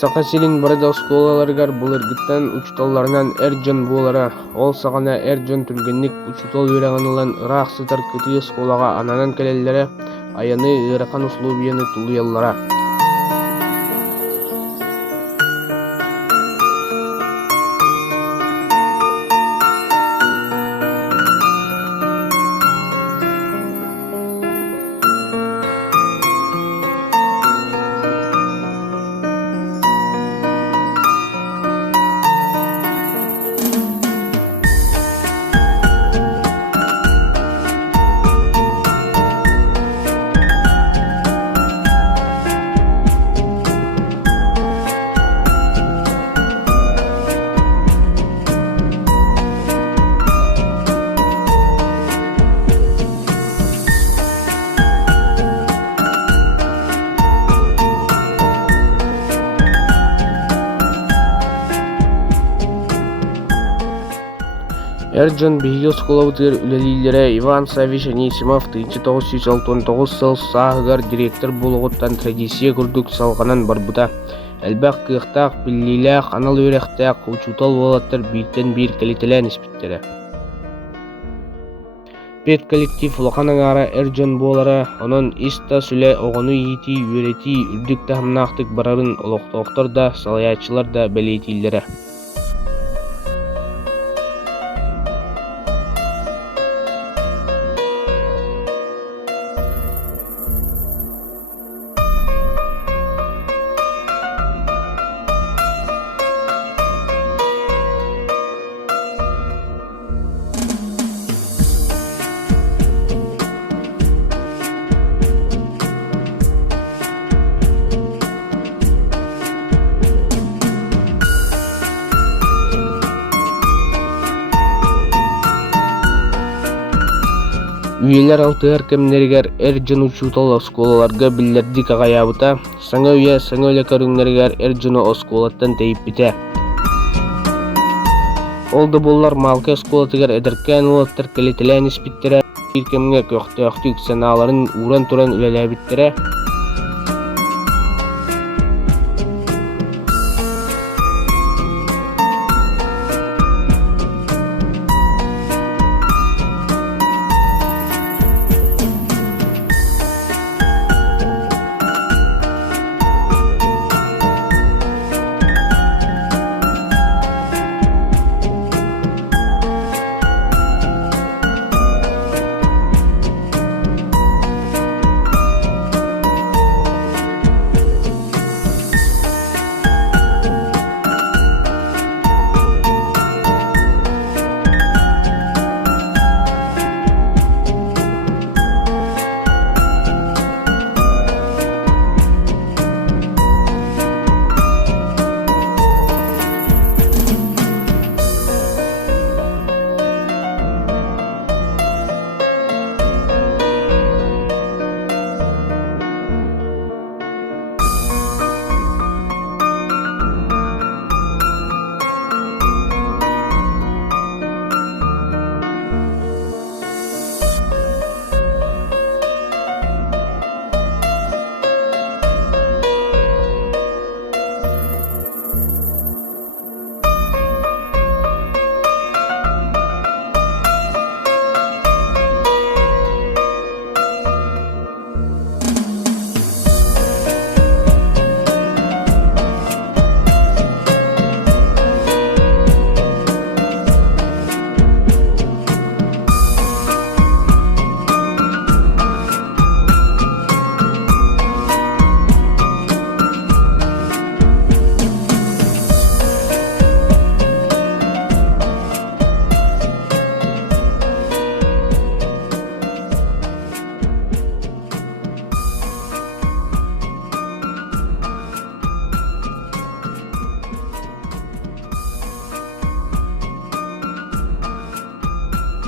Саха сирин бары оскуолаларыгар былыргыттан учууталларынан дьон буолара, ол саҕана дьон түргэнник учуутал үөрэҕин ылан ыраах сытар кытыы оскуолаҕа ананан кэлэллэрэ аяны ыарахан услубияны тулуяллара. Дьон биһиги оскуолабытыгар үлэлиирэ Иван Саввич Анисимов 1969 сыл сааһыгар директор буолугуттан традиция курдук салганан барбыта. Элбэх кыахтаах биллилээх анал үөрэхтээх учуутал буолаттар бииртен биир кэлитэлээн испиттерэ. Пет коллектив лоханаңара дьон буолара, онон ис-тас үлэ оҕону иити үөрэти үрдүк тахамнаахтык барарын олохтоохтор да салайаачылар да бэлиэтииллэрэ. Үйелер алтыгар кемнергер дьон учуутал оскуолаларга биллерди кагаябыта, саңа үйе саңа өле көрүңнергер дьону оскуолаттан тейиппите. Олды боллар Маалыкай оскуолатыгар эдеркен улаттар кэлитэлээн испиттерэ, бир кемге көктөөхтүк санааларын ууран туран үлэлээбиттерэ,